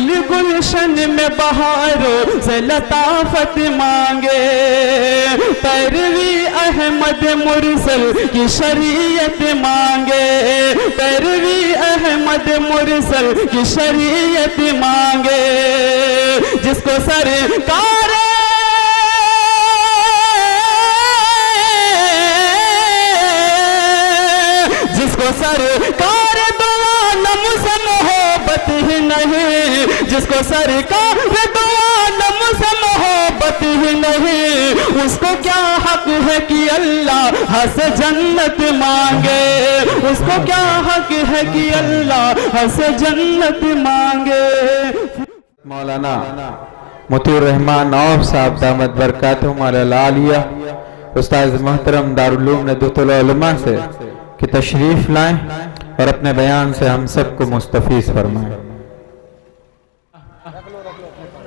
گل گلشن میں بہاروں سے لطافت مانگے، پیروی احمد مرسل کی شریعت مانگے، پیروی احمد مرسل کی شریعت مانگے، جس کو سرکار سرکار دو عالم سے محبت ہی نہیں، جس کو سرکار دو عالم سے محبت ہی نہیں، اس کو کیا حق ہے کہ اللہ سے جنت مانگے، اس کو کیا حق ہے کہ اللہ سے جنت مانگے۔ مولانا مطیع الرحمان نواب صاحب دامت برکاتہم علی العالیہ، استاذ محترم دارالعلوم ندوۃ العلماء سے کہ تشریف لائیں اور اپنے بیان سے ہم سب کو مستفیض فرمائیں۔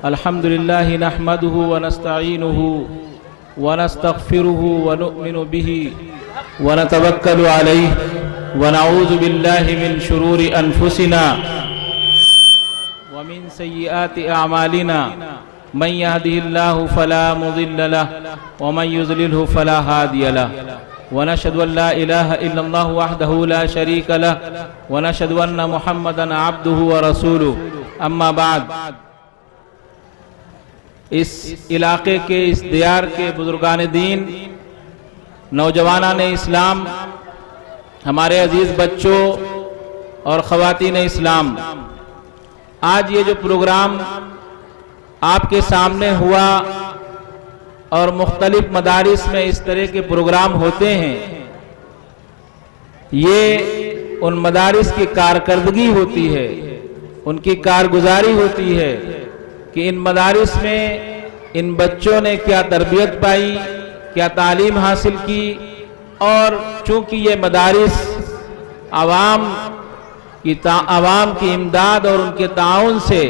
الحمدللہ نحمده ونستعینه ونستغفره ونؤمن به ونتوکل علیہ ونعوذ باللہ من شرور انفسنا ومن سیئات اعمالنا، من يهده الله فلا مضل له ومن يضلله فلا هادي له، ونشهد أن لا إله إلا الله وحده لا شريك له، ونشهد أن محمدًا عبده ورسوله۔ اما بعد، اس علاقے کے، اس دیار کے بزرگان دین، نوجوانان اسلام، ہمارے عزیز بچوں اور خواتین اسلام، آج یہ جو پروگرام آپ کے سامنے ہوا اور مختلف مدارس میں اس طرح کے پروگرام ہوتے ہیں، یہ ان مدارس کی کارکردگی ہوتی ہے، ان کی کارگزاری ہوتی ہے کہ ان مدارس میں ان بچوں نے کیا تربیت پائی، کیا تعلیم حاصل کی، اور چونکہ یہ مدارس عوام کی امداد اور ان کے تعاون سے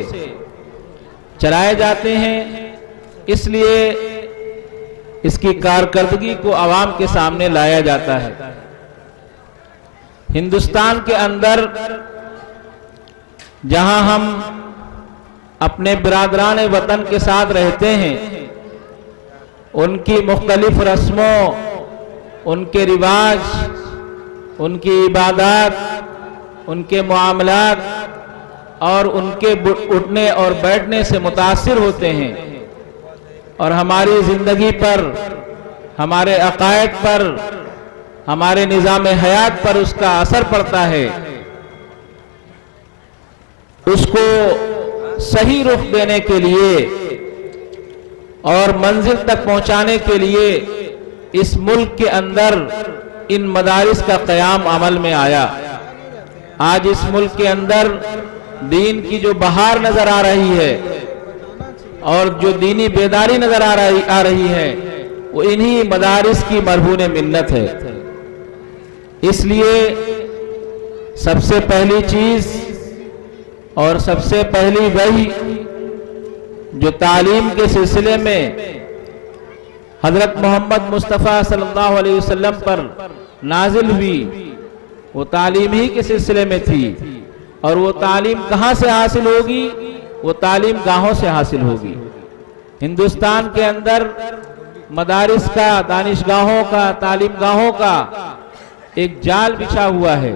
چلائے جاتے ہیں، اس لیے اس کی کارکردگی کو عوام کے سامنے لایا جاتا ہے۔ ہندوستان کے اندر جہاں ہم اپنے برادران وطن کے ساتھ رہتے ہیں، ان کی مختلف رسموں، ان کے رواج، ان کی عبادات، ان کے معاملات اور ان کے اٹھنے اور بیٹھنے سے متاثر ہوتے ہیں، اور ہماری زندگی پر، ہمارے عقائد پر، ہمارے نظام حیات پر اس کا اثر پڑتا ہے۔ اس کو صحیح رخ دینے کے لیے اور منزل تک پہنچانے کے لیے اس ملک کے اندر ان مدارس کا قیام عمل میں آیا۔ آج اس ملک کے اندر دین کی جو بہار نظر آ رہی ہے اور جو دینی بیداری نظر آ رہی ہے، وہ انہی مدارس کی مرہون منت ہے۔ اس لیے سب سے پہلی چیز اور سب سے پہلی وحی جو تعلیم کے سلسلے میں حضرت محمد مصطفیٰ صلی اللہ علیہ وسلم پر نازل ہوئی، وہ تعلیم ہی کے سلسلے میں تھی، اور وہ تعلیم کہاں سے حاصل ہوگی؟ وہ تعلیم گاہوں سے حاصل ہوگی۔ ہندوستان کے اندر مدارس کا، دانشگاہوں کا، تعلیم گاہوں کا ایک جال بچھا ہوا ہے،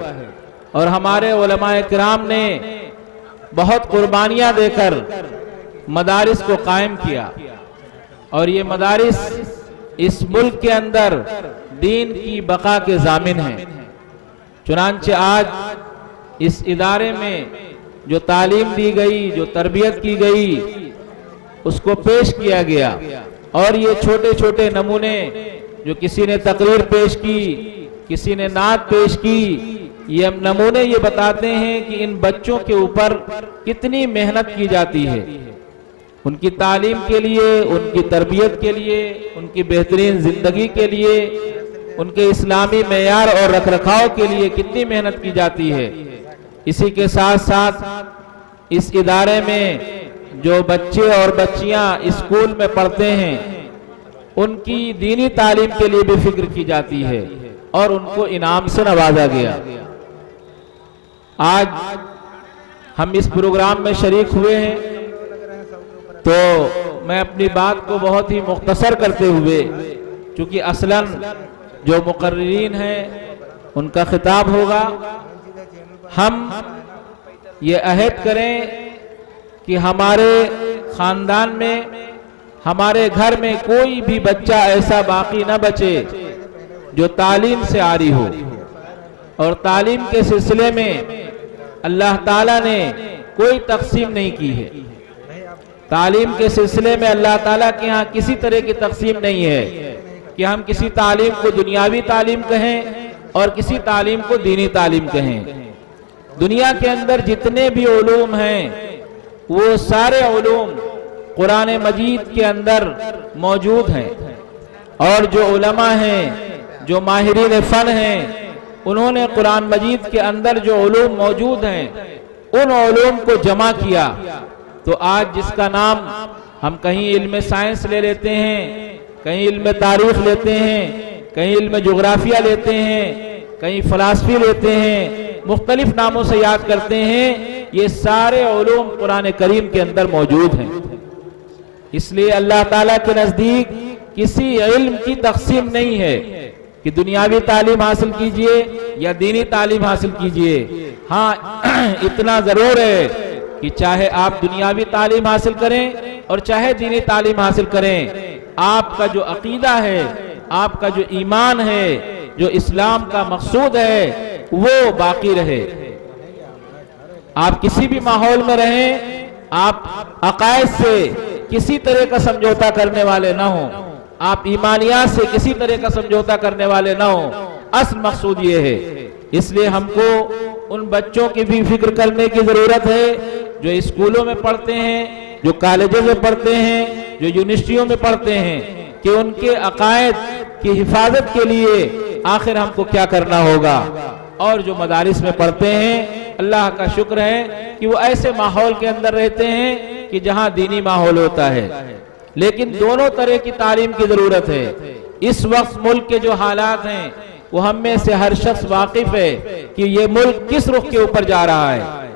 اور ہمارے علماء کرام نے بہت قربانیاں دے کر مدارس کو قائم کیا، اور یہ مدارس اس ملک کے اندر دین کی بقا کے ضامن ہیں۔ چنانچہ آج اس ادارے میں جو تعلیم دی گئی، جو تربیت کی گئی، اس کو پیش کیا گیا، اور یہ چھوٹے چھوٹے نمونے جو کسی نے تقریر پیش کی، کسی نے نعت پیش کی، یہ نمونے یہ بتاتے ہیں کہ ان بچوں کے اوپر کتنی محنت کی جاتی ہے، ان کی تعلیم کے لیے، ان کی تربیت کے لیے، ان کی بہترین زندگی کے لیے، ان کے اسلامی معیار اور رکھ رکھاؤ کے لیے کتنی محنت کی جاتی ہے۔ اسی کے ساتھ ساتھ اس ادارے میں جو بچے اور بچیاں اسکول میں پڑھتے ہیں، ان کی دینی تعلیم کے لیے بھی فکر کی جاتی ہے، اور ان کو انعام سے نوازا گیا۔ آج ہم اس پروگرام میں شریک ہوئے ہیں، تو میں اپنی بات کو بہت ہی مختصر کرتے ہوئے، چونکہ اصلاً جو مقررین ہیں ان کا خطاب ہوگا، ہم یہ عہد کریں کہ ہمارے خاندان میں، ہمارے گھر میں کوئی بھی بچہ ایسا باقی نہ بچے جو تعلیم سے عاری ہو، اور تعلیم کے سلسلے میں اللہ تعالیٰ نے کوئی تقسیم نہیں کی ہے۔ تعلیم کے سلسلے میں اللہ تعالیٰ کے ہاں کسی طرح کی تقسیم نہیں ہے کہ ہم کسی تعلیم کو دنیاوی تعلیم کہیں اور کسی تعلیم کو دینی تعلیم کہیں۔ دنیا کے اندر جتنے بھی علوم ہیں وہ سارے علوم قرآن مجید کے اندر موجود ہیں، اور جو علماء ہیں، جو ماہرین فن ہیں، انہوں نے قرآن مجید کے اندر جو علوم موجود ہیں ان علوم کو جمع کیا۔ تو آج جس کا نام ہم کہیں علم سائنس لے لیتے ہیں، کہیں علم تاریخ لیتے ہیں، کہیں علم جغرافیہ لیتے ہیں، کہیں فلسفی لیتے ہیں، مختلف ناموں سے یاد کرتے ہیں، یہ سارے علوم قرآن کریم کے اندر موجود ہیں۔ اس لیے اللہ تعالیٰ کے نزدیک کسی علم کی تقسیم نہیں ہے کہ دنیاوی تعلیم حاصل کیجئے یا دینی تعلیم حاصل کیجئے۔ ہاں اتنا ضرور ہے کہ چاہے آپ دنیاوی تعلیم حاصل کریں اور چاہے دینی تعلیم حاصل کریں، آپ کا جو عقیدہ ہے، آپ کا جو ایمان ہے، جو اسلام کا مقصود ہے، وہ باقی رہے۔ آپ کسی بھی ماحول میں رہیں، آپ عقائد سے کسی طرح کا سمجھوتا کرنے والے نہ ہوں، آپ ایمانیات سے کسی طرح کا سمجھوتا کرنے والے نہ ہوں۔ اصل مقصود یہ ہے۔ اس لیے ہم کو ان بچوں کی بھی فکر کرنے کی ضرورت ہے جو اسکولوں میں پڑھتے ہیں، جو کالجوں میں پڑھتے ہیں، جو یونیورسٹیوں میں پڑھتے ہیں، کہ ان کے عقائد کی حفاظت کے لیے آخر ہم کو کیا کرنا ہوگا۔ اور جو مدارس میں پڑھتے ہیں، اللہ کا شکر ہے کہ وہ ایسے ماحول کے اندر رہتے ہیں کہ جہاں دینی ماحول ہوتا ہے، لیکن دونوں طرح کی تعلیم کی ضرورت ہے۔ اس وقت ملک کے جو حالات ہیں وہ ہم میں سے ہر شخص واقف ہے کہ یہ ملک کس رخ کے اوپر جا رہا ہے۔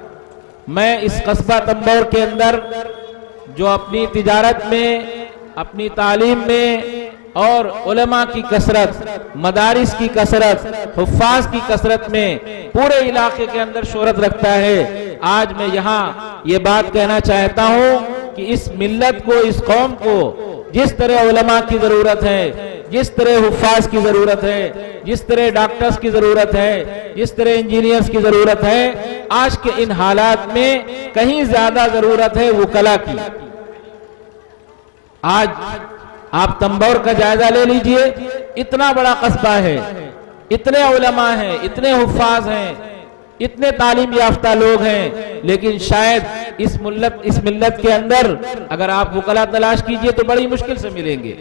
میں اس قصبہ تنبور کے اندر جو اپنی تجارت میں، اپنی تعلیم میں اور علماء کی کثرت، مدارس کی کثرت، حفاظ کی کثرت میں پورے علاقے کے اندر شہرت رکھتا ہے، آج میں یہاں یہ بات کہنا چاہتا ہوں کہ اس ملت کو، اس قوم کو جس طرح علماء کی ضرورت ہے، جس طرح حفاظ کی ضرورت ہے، جس طرح ڈاکٹرز کی ضرورت ہے، جس طرح انجینئرز کی ضرورت ہے، آج کے ان حالات میں کہیں زیادہ ضرورت ہے وکلا کی۔ آج آپ تنبور کا جائزہ لے لیجئے، اتنا بڑا قصبہ ہے، اتنے علماء ہیں، اتنے حفاظ ہیں، اتنے تعلیم یافتہ لوگ ہیں، لیکن شاید اس ملت کے اندر اگر آپ وکلا تلاش کیجئے تو بڑی مشکل سے ملیں گے۔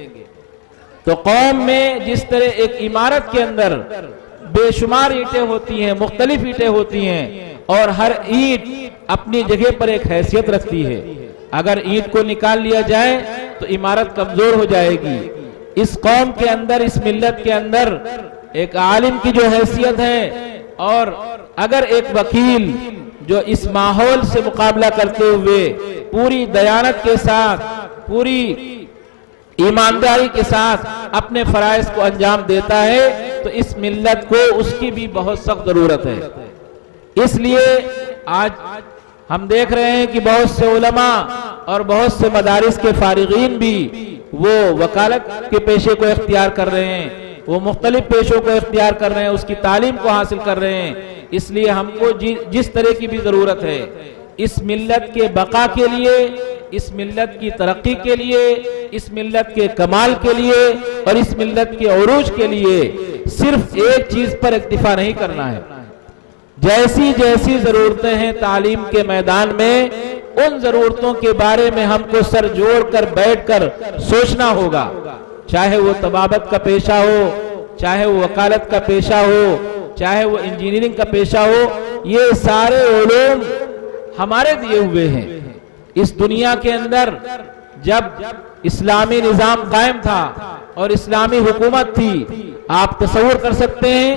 تو قوم میں جس طرح ایک عمارت کے اندر بے شمار اینٹیں ہوتی ہیں، مختلف اینٹیں ہوتی ہیں، اور ہر اینٹ اپنی جگہ پر ایک حیثیت رکھتی ہے، اگر اینٹ کو نکال لیا جائے تو عمارت کمزور ہو جائے گی۔ اس قوم کے اندر، اس ملت کے اندر ایک عالم کی جو حیثیت ہے، اور اگر ایک وکیل جو اس ماحول سے مقابلہ کرتے ہوئے پوری دیانت کے ساتھ، پوری ایمانداری کے ساتھ اپنے فرائض کو انجام دیتا ہے، تو اس ملت کو اس کی بھی بہت سخت ضرورت ہے۔ اس لیے آج ہم دیکھ رہے ہیں کہ بہت سے علماء اور بہت سے مدارس کے فارغین بھی وہ وکالت کے پیشے کو اختیار کر رہے ہیں، وہ مختلف پیشوں کو اختیار کر رہے ہیں، اس کی تعلیم کو حاصل کر رہے ہیں۔ اس لیے ہم کو جس طرح کی بھی ضرورت ہے، اس ملت کے بقا کے لیے، اس ملت کی ترقی کے لیے، اس ملت کے کمال کے لیے اور اس ملت کے عروج کے لیے صرف ایک چیز پر اکتفا نہیں کرنا ہے۔ جیسی جیسی ضرورتیں ہیں تعلیم کے میدان میں، ان ضرورتوں کے بارے میں ہم کو سر جوڑ کر بیٹھ کر سوچنا ہوگا، چاہے وہ طبابت کا پیشہ ہو، چاہے وہ وکالت کا پیشہ ہو، چاہے وہ انجینئرنگ کا پیشہ ہو، یہ سارے علوم ہمارے دیے ہوئے ہیں۔ اس دنیا کے اندر جب اسلامی نظام قائم تھا اور اسلامی حکومت تھی، آپ تصور کر سکتے ہیں